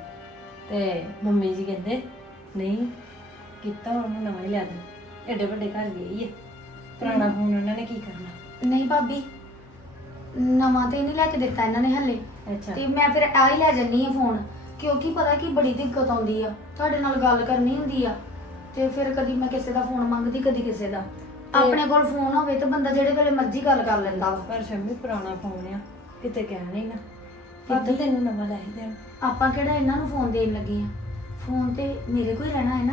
ਤੇ ਮੰਮੀ ਜੀ ਕਹਿੰਦੇ ਨਹੀਂ ਕੀਤਾ ਉਹਨੂੰ ਨਵਾਂ ਹੀ ਲਿਆ ਦੇ। ਐਡੇ ਵੱਡੇ ਘਰ ਗਈ ਹੈ ਪੁਰਾਣਾ ਫੋਨ ਉਹਨਾਂ ਨੇ ਕੀ ਕਰਨਾ? ਨਹੀਂ ਭਾਬੀ ਨਵਾਂ ਤੇ ਨਹੀਂ ਲੈ ਕੇ ਦਿੱਤਾ ਇਹਨਾਂ ਨੇ ਹੱਲੇ। ਅੱਛਾ। ਤੇ ਮੈਂ ਫਿਰ ਆ ਹੀ ਲੈ ਜੰਨੀ ਆ ਫੋਨ ਕਿਉਂਕਿ ਪਤਾ ਕੀ ਬੜੀ ਦਿੱਕਤ ਆਉਂਦੀ ਆ। ਤੁਹਾਡੇ ਨਾਲ ਗੱਲ ਕਰਨੀ ਹੁੰਦੀ ਆ। ਤੇ ਫਿਰ ਕਦੀ ਮੈਂ ਕਿਸੇ ਦਾ ਫੋਨ ਮੰਗਦੀ ਕਦੀ ਕਿਸੇ ਦਾ। ਆਪਣੇ ਕੋਲ ਫੋਨ ਹੋਵੇ ਤਾਂ ਬੰਦਾ ਜਿਹੜੇ ਵੇਲੇ ਮਰਜ਼ੀ ਗੱਲ ਕਰ ਲੈਂਦਾ ਵਾ। ਪਰ ਸ਼ੰਮੀ ਪੁਰਾਣਾ ਫੋਨ ਆ ਕਿਤੇ ਕਹਿਣਾ ਨਾ। ਪਤਾ ਤੈਨੂੰ ਨਵਾਂ ਲੈ ਹੀ ਦੇਣ। ਆਪਾਂ ਕਿਹੜਾ ਇਹਨਾਂ ਨੂੰ ਫੋਨ ਦੇਣ ਲੱਗੇ ਆ? ਫੋਨ ਤੇ ਮੇਰੇ ਕੋਲ ਹੀ ਰਹਿਣਾ ਹੈ ਨਾ।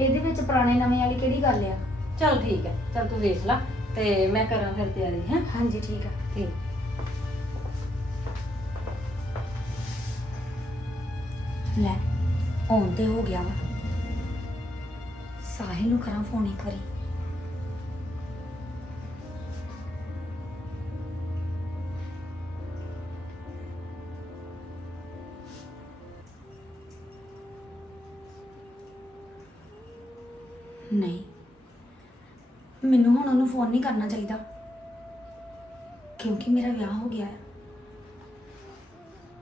ਇਹਦੇ ਵਿੱਚ ਪੁਰਾਣੇ ਨਵੇਂ ਵਾਲੀ ਕਿਹੜੀ ਗੱਲ ਆ? ਚੱਲ ਠੀਕ ਹੈ ਚੱਲ ਤੂੰ ਵੇਖ ਲੈ। ਤੇ ਮੈਂ ਕਰਾਂ ਫਿਰ ਤਿਆਰੀ ਹੈ? ਹਾਂਜੀ ਠੀਕ ਆ। ਠੀਕ। ਲੈ ਔਨ ਤੇ ਹੋ ਗਿਆ ਵਾ। ਸਾਹਿਲ ਨੂੰ ਕਰਾਂ ਫੋਨ ਇੱਕ ਵਾਰੀ। ਨਹੀਂ। ਮੈਨੂੰ ਹੁਣ ਉਹਨੂੰ ਫੋਨ ਨਹੀਂ ਕਰਨਾ ਚਾਹੀਦਾ। ਕਿਉਂਕਿ ਮੇਰਾ ਵਿਆਹ ਹੋ ਗਿਆ ਹੈ।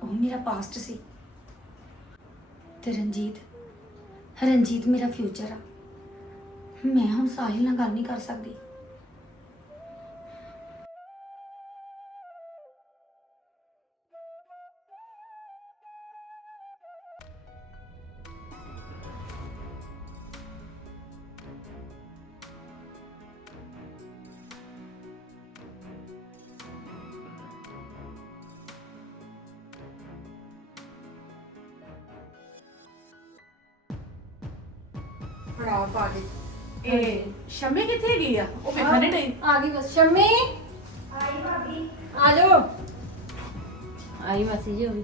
ਉਹ ਮੇਰਾ ਪਾਸਟ ਸੀ। ਤੇ ਰਣਜੀਤ ਰਣਜੀਤ ਮੇਰਾ ਫਿਊਚਰ ਆ। ਮੈਂ ਹੁਣ ਸਾਹਿਲ ਨਾਲ ਗੱਲ ਨਹੀਂ ਕਰ ਸਕਦੀ। ਫੜਾ ਪਾ ਦੇ ਇਹ ਸ਼ਮੀ ਕਿੱਥੇ ਗਈ ਆ? ਉਹ ਵੇਖਣ ਨਹੀਂ ਆ ਗਈ ਬਸ। ਸ਼ੰਮੀ! ਆਈ ਭਾਬੀ। ਆ ਜਾਓ। ਆਈ ਮਾਸੀ ਜੀ ਉਹ ਵੀ।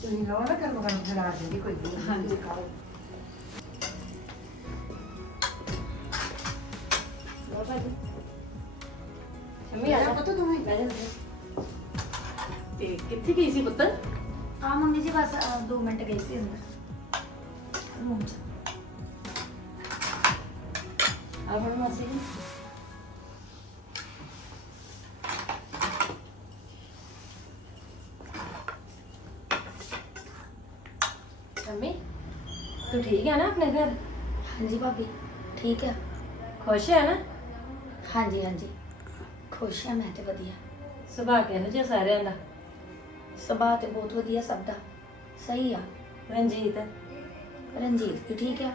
ਤੁਸੀਂ ਲਓ ਨਾ ਕਰਮ ਕਰਮ ਬਣਾ ਦਿੰਦੀ ਕੋਈ ਨਹੀਂ। ਹਾਂਜੀ। ਖਾਓ ਲਓ ਭਾਜੀ ਸ਼ੰਮੀ ਆ ਜਾ। ਪੁੱਤ ਤੂੰ ਵੀ। ਬਹਿ ਜਾ ਤੇ ਕਿੱਥੇ ਗਈ ਸੀ ਪੁੱਤਰ ਆ ਮੰਮੀ ਜੀ ਬਸ 2 ਮਿੰਟ ਗਈ ਸੀ ਅੰਦਰ। ਰੂਮ 'ਚ ਆਪਣ ਮਾਸੀ ਜੀ ਮੰਮੀ ਤੂੰ ਠੀਕ ਹੈ ਨਾ ਆਪਣੇ ਘਰ ਹਾਂਜੀ ਭਾਬੀ ਠੀਕ ਹੈ ਖੁਸ਼ ਹੈ ਨਾ ਹਾਂਜੀ ਹਾਂਜੀ ਖੁਸ਼ ਹਾਂ ਮੈਂ ਤੇ ਵਧੀਆ ਸੁਭਾਅ ਕਿਹੋ ਜਿਹਾ ਸਾਰਿਆਂ ਦਾ ਸੁਭਾਅ ਤੇ ਬਹੁਤ ਵਧੀਆ ਸਭ ਦਾ ਸਹੀ ਆ ਰਣਜੀਤ ਰਣਜੀਤ ਵੀ ਠੀਕ ਆ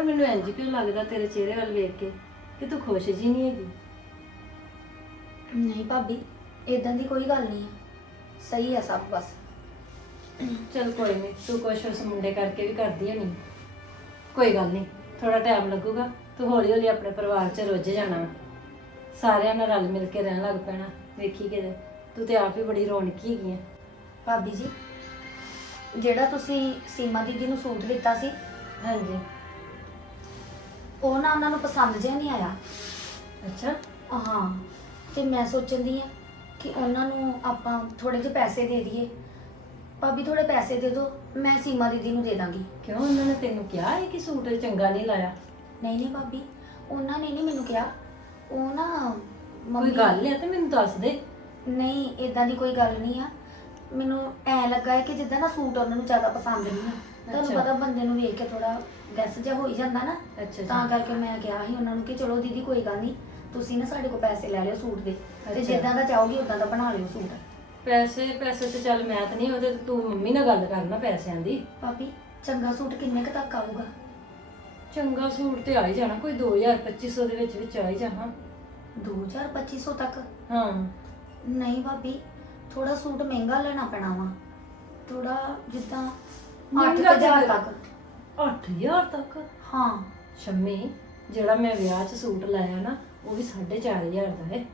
ਪਰ ਮੈਨੂੰ ਇੰਜ ਕਿਉਂ ਲੱਗਦਾ ਤੇਰੇ ਚਿਹਰੇ ਵੱਲ ਵੇਖ ਕੇ ਕਿ ਤੂੰ ਖੁਸ਼ ਜੀ ਨਹੀਂ ਹੈਗੀ? ਨਹੀਂ ਭਾਬੀ ਇਦਾਂ ਦੀ ਕੋਈ ਗੱਲ ਨਹੀਂ ਸਹੀ ਆ ਸਭ ਬਸ। ਚਲ ਕੋਈ ਨਹੀਂ ਤੂੰ ਕੁਛ ਉਸ ਮੁੰਡੇ ਕਰਕੇ ਵੀ ਕਰਦੀ ਹੋਣੀ। ਕੋਈ ਗੱਲ ਨਹੀਂ ਥੋੜਾ ਟਾਈਮ ਲੱਗੂਗਾ ਤੂੰ ਹੌਲੀ ਹੌਲੀ ਆਪਣੇ ਪਰਿਵਾਰ 'ਚ ਰੁੱਝ ਜਾਣਾ ਵਾ। ਸਾਰਿਆਂ ਨਾਲ ਰਲ ਮਿਲ ਕੇ ਰਹਿਣ ਲੱਗ ਪੈਣਾ ਵੇਖੀ ਕਿ ਤੂੰ ਤੇ ਆਪ ਹੀ ਬੜੀ ਰੌਣਕੀ ਹੈਗੀ ਆ। ਭਾਬੀ ਜੀ ਜਿਹੜਾ ਤੁਸੀਂ ਸੀਮਾ ਦੀਦੀ ਨੂੰ ਸੂਟ ਦਿੱਤਾ ਸੀ ਹਾਂਜੀ। ਉਹ ਨਾ ਉਹਨਾਂ ਨੂੰ ਪਸੰਦ ਜਿਹਾ ਨਹੀਂ ਆਇਆ। ਅੱਛਾ। ਹਾਂ ਤੇ ਮੈਂ ਸੋਚਣ ਦੀ ਆ ਕਿ ਉਹਨਾਂ ਨੂੰ ਆਪਾਂ ਥੋੜੇ ਜਿਹੇ ਪੈਸੇ ਦੇ ਦਈਏ। ਭਾਬੀ ਥੋੜੇ ਪੈਸੇ ਦੇ ਦਿਓ ਮੈਂ ਸੀਮਾ ਦੀਦੀ ਨੂੰ ਦੇ ਦਾਂਗੀ। ਕਿਉਂ? ਉਹਨਾਂ ਨੇ ਤੈਨੂੰ ਕਿਹਾ ਹੈ ਕਿ ਸੂਟ ਚੰਗਾ ਨਹੀਂ ਲਾਇਆ? ਨਹੀਂ ਨਹੀਂ ਭਾਬੀ ਉਹਨਾਂ ਨੇ ਨਹੀਂ ਮੈਨੂੰ ਕਿਹਾ। ਉਹ ਨਾ ਕੋਈ ਮੰਮੀ- ਗੱਲ ਹੈ ਤੇ ਮੈਨੂੰ ਦੱਸ ਦੇ। ਨਹੀਂ ਇਦਾਂ ਦੀ ਕੋਈ ਗੱਲ ਨਹੀਂ ਆ। ਮੈਨੂੰ ਐ ਲੱਗਾ ਹੈ ਕਿ ਜਿੱਦਾਂ ਨਾ ਸੂਟ ਉਹਨਾਂ ਨੂੰ ਜ਼ਿਆਦਾ ਪਸੰਦ ਨਹੀਂ ਆ। ਤੁਹਾਨੂੰ ਅੱਛਾ। ਪਤਾ ਬੰਦੇ ਨੂੰ ਵੇਖ ਕੇ ਥੋੜਾ ਗੈਸ ਜਿਹਾ ਹੋ ਹੀ ਜਾਂਦਾ ਨਾ। ਅੱਛਾ ਤਾਂ ਜੀ ਕਰਕੇ ਮੈਂ ਕਿਹਾ ਸੀ ਉਹਨਾਂ ਨੂੰ ਕਿ ਚਲੋ ਦੀਦੀ ਕੋਈ ਗੱਲ ਨਹੀਂ ਤੁਸੀਂ ਨਾ ਸਾਡੇ ਕੋਲ ਪੈਸੇ ਲੈ ਲਿਓ ਸੂਟ ਦੇ। ਤੇ ਅੱਛਾ। ਜਿੱਦਾਂ ਦਾ ਚਾਹੋਗੇ ਉਦਾਂ ਦਾ ਬਣਾ ਲਿਓ ਸੂਟ। ਪੈਸੇ ਪੈਸੇ ਤੇ ਚੱਲ ਮੈਂ ਤਾਂ ਨਹੀਂ ਉਹਦੇ ਤੇ ਤੂੰ ਮੰਮੀ ਨਾਲ ਗੱਲ ਕਰਨਾ ਪੈਸਿਆਂ ਦੀ। ਭਾਬੀ ਚੰਗਾ ਸੂਟ ਕਿੰਨੇ ਕੁ ਤੱਕ ਆਊਗਾ? ਚੰਗਾ ਸੂਟ ਤੇ ਆ ਹੀ ਜਾਣਾ ਕੋਈ 2000 2500 ਦੇ ਵਿੱਚ ਵਿੱਚ ਆ ਹੀ ਜਾਣਾ। 2000 2500 ਤੱਕ? ਹਾਂ। ਨਹੀਂ ਭਾਬੀ ਥੋੜਾ ਸੂਟ ਮਹਿੰਗਾ ਲੈਣਾ ਪੈਣਾ ਵਾ। ਥੋੜਾ ਜਿੱਦਾਂ ਮਹਿੰਗਾ 8000 ਜਿਹਾ- ਤੱਕ। 8000 ਤੱਕ? ਹਾਂ। ਸ਼ੰਮੀ ਜਿਹੜਾ ਮੈਂ ਵਿਆਹ 'ਚ ਸੂਟ ਲਾਇਆ ਨਾ ਉਹ ਵੀ 4500 ਦਾ ਹੈ।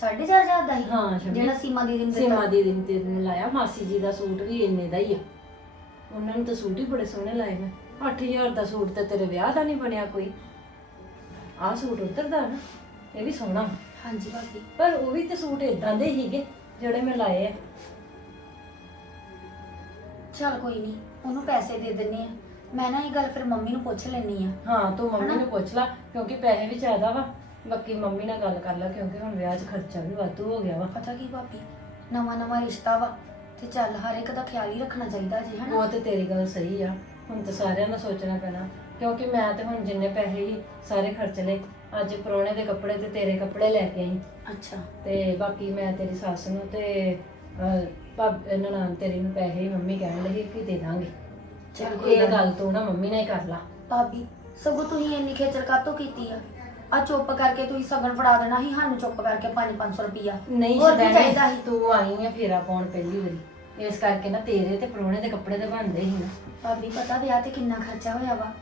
4500 ਦਾ ਹੀ? ਹਾਂ, ਸ਼ਮੀ। ਜਿਹੜਾ ਸੀਮਾ ਦੀਦੀ ਨੂੰ ਸੀਮਾ ਦਿੱਤਾ ਦੀ ਦਿਨ ਤੇ ਦਿਨ ਲਾਇਆ ਮਾਸੀ ਜੀ ਦਾ ਸੂਟ ਵੀ ਇੰਨੇ ਦਾ ਹੀ ਆ। ਉਹਨਾਂ ਨੇ ਤਾਂ ਸੂਟ ਹੀ ਬੜੇ ਸੋਹਣੇ ਲਾਏ ਮੈਂ 8000 ਦਾ ਸੂਟ ਤੇ ਤੇਰੇ ਵਿਆਹ ਦਾ ਨਹੀਂ ਬਣਿਆ ਕੋਈ। ਆਹ ਸੂਟ ਉੱਧਰ ਦਾ ਨਾ ਇਹ ਵੀ ਸੋਹਣਾ। ਹਾਂਜੀ ਭਾਬੀ। ਪਰ ਉਹ ਵੀ ਤੇ ਸੂਟ ਇਦਾਂ ਦੇ ਹੀਗੇ ਜਿਹੜੇ ਮੈਂ ਲਾਏ ਆ। ਚਲ ਕੋਈ ਨਹੀਂ। ਉਹਨੂੰ ਪੈਸੇ ਦੇ ਦਿੰਨੇ ਆ। ਮੈਂ ਨਾ ਇਹ ਗੱਲ ਫਿਰ ਮੰਮੀ ਨੂੰ ਪੁੱਛ ਲੈਣੀ ਆ। ਹਾਂ ਤੂੰ ਮੰਮੀ ਹਨਾ? ਨੂੰ ਪੁੱਛ ਲੈ ਕਿਉਂਕਿ ਪੈਸੇ ਵੀ ਜ਼ਿਆਦਾ ਵਾ। ਬਾਕੀ ਮੰਮੀ ਨਾਲ ਗੱਲ ਕਰ ਲੈ ਕਿਉਂਕਿ ਹੁਣ ਵਿਆਹ 'ਚ ਖਰਚਾ ਵੀ ਵਾਧੂ ਹੋ ਗਿਆ ਵਾ। ਪਤਾ ਕੀ ਭਾਬੀ? ਨਵਾਂ ਨਵਾਂ ਰਿਸ਼ਤਾ ਵਾ ਤੇ ਚੱਲ ਹਰ ਇੱਕ ਦਾ ਖਿਆਲ ਹੀ ਰੱਖਣਾ ਚਾਹੀਦਾ ਜੀ ਹਨਾ? ਉਹ ਤੇ ਤੇਰੀ ਗੱਲ ਸਹੀ ਆ। ਹੁਣ ਤਾਂ ਸਾਰਿਆਂ ਦਾ ਸੋਚਣਾ ਪੈਣਾ ਕਿਉਂਕਿ ਮੈਂ ਤੇ ਹੁਣ ਜਿੰਨੇ ਪੈਸੇ ਹੀ ਸਾਰੇ ਖਰਚ ਲਏ ਅੱਜ ਪਰੋਣੇ ਦੇ ਕੱਪੜੇ ਤੇ ਤੇਰੇ ਕੱਪੜੇ ਲੈ ਕੇ ਆਈ। ਅੱਛਾ। ਤੇ ਬਾਕੀ ਮੈਂ ਤੇਰੀ ਸੱਸ ਨੂੰ ਤੇ ਅਹ, ਭਾਬ ਨਨਾਣ ਤੇਰੀ ਨੂੰ ਪੈਸੇ ਮੰਮੀ ਕਹਿਣ ਲੱਗੀ ਕਿ ਦੇ ਦਾਂਗੇ। ਚੱਲ ਕੋਈ ਇਹ ਗੱਲ ਤੂੰ ਨਾ ਮੰਮੀ ਨਾਲ ਹੀ ਕਰ ਲਾ। ਭਾਬੀ ਸਗੋਂ ਤੁਸੀਂ ਇੰਨੀ ਖੇਚਲ ਕਾਤੋਂ ਕੀਤੀ ਆ? ਆ ਚੁੱਪ ਕਰਕੇ ਤੁਸੀਂ ਸਗਨ ਫੜਾ ਦੇਣਾ ਸੀ ਸਾਨੂੰ ਚੁੱਪ ਕਰਕੇ 5-500 ਰੁਪਿਆ ਨਹੀਂ ਹੋਰ ਕੀ ਚਾਹੀਦਾ ਸੀ? ਤੂੰ ਆਈ ਆ ਫੇਰਾ ਪਾਉਣ ਪਹਿਲੀ ਵਾਰੀ। ਇਸ ਕਰਕੇ ਨਾ ਤੇਰੇ ਤੇ ਪਰੋਣੇ ਦੇ ਕੱਪੜੇ ਤੇ ਬਣਦੇ ਸੀ ਨਾ। ਭਾਬੀ ਪਤਾ ਵਿਆਹ ਤੇ ਕਿੰਨਾ ਖਰਚਾ ਹੋਇਆ ਵਾ?